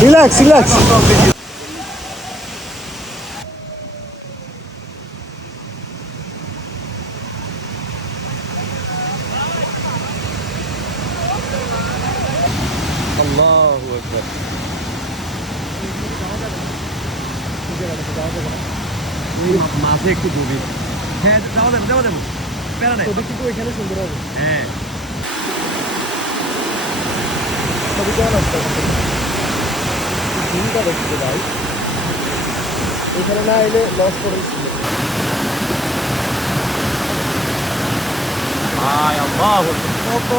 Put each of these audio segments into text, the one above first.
Relax relax আল্লাহু আকবার মাঝে একটু গভীর হ্যাঁ যাওয়া যাবে যাওয়া যাবো প্যারা নাই ছবি কিন্তু এখানে সুন্দর হবে হ্যাঁ কেমন আসছে ভিউটা দেখতে ভাই। এখানে না এলে লস করে দিচ্ছিল কত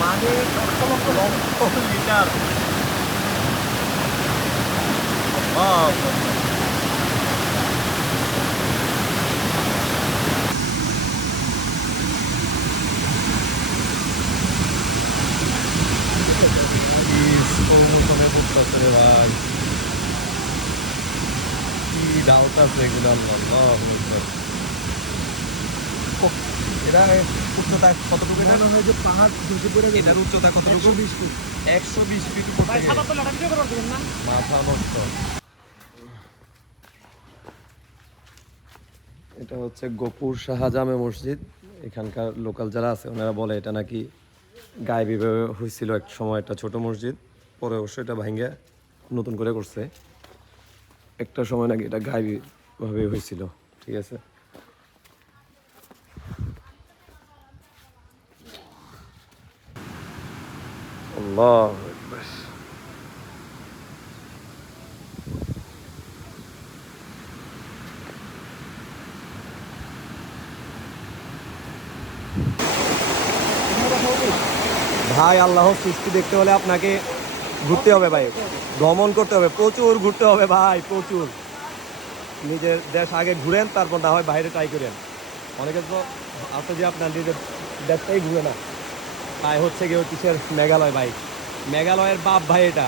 মানে লক্ষ লিটার মৌসুমে পড়তেছে রে ভাই কি ডালতাছে এগুলো আল্লাহ এটা উচ্চতা কতটুকু এটা হয় যে পাহাড় ধসে পড়ে গেছে ফুট মাথা এটা হচ্ছে গোপুর শাহজামে মসজিদ। এখানকার লোকাল যারা আছে, ওনারা বলে এটা নাকি গায়ে বিভাবে হয়েছিল এক সময়, একটা ছোট মসজিদ। পরে অবশ্যই এটা ভাঙ্গে নতুন করে করছে। একটা সময় নাকি এটা ভাবে হয়েছিল, ঠিক আছে? আল্লাহ ভাই, আল্লাহর সৃষ্টি দেখতে হলে আপনাকে ঘুরতে হবে ভাই। ভ্রমণ করতে হবে। প্রচুর ঘুরতে হবে ভাই, প্রচুর। নিজের দেশ আগে ঘুরেন, তারপর না হয় বাইরে ট্রাই করেন। অনেকে তো আছে যে আপনার নিজের দেশটাই ঘুরে না। তাই হচ্ছে গিয়ে হচ্ছে মেঘালয় ভাই। মেঘালয়ের বাপ ভাই এটা।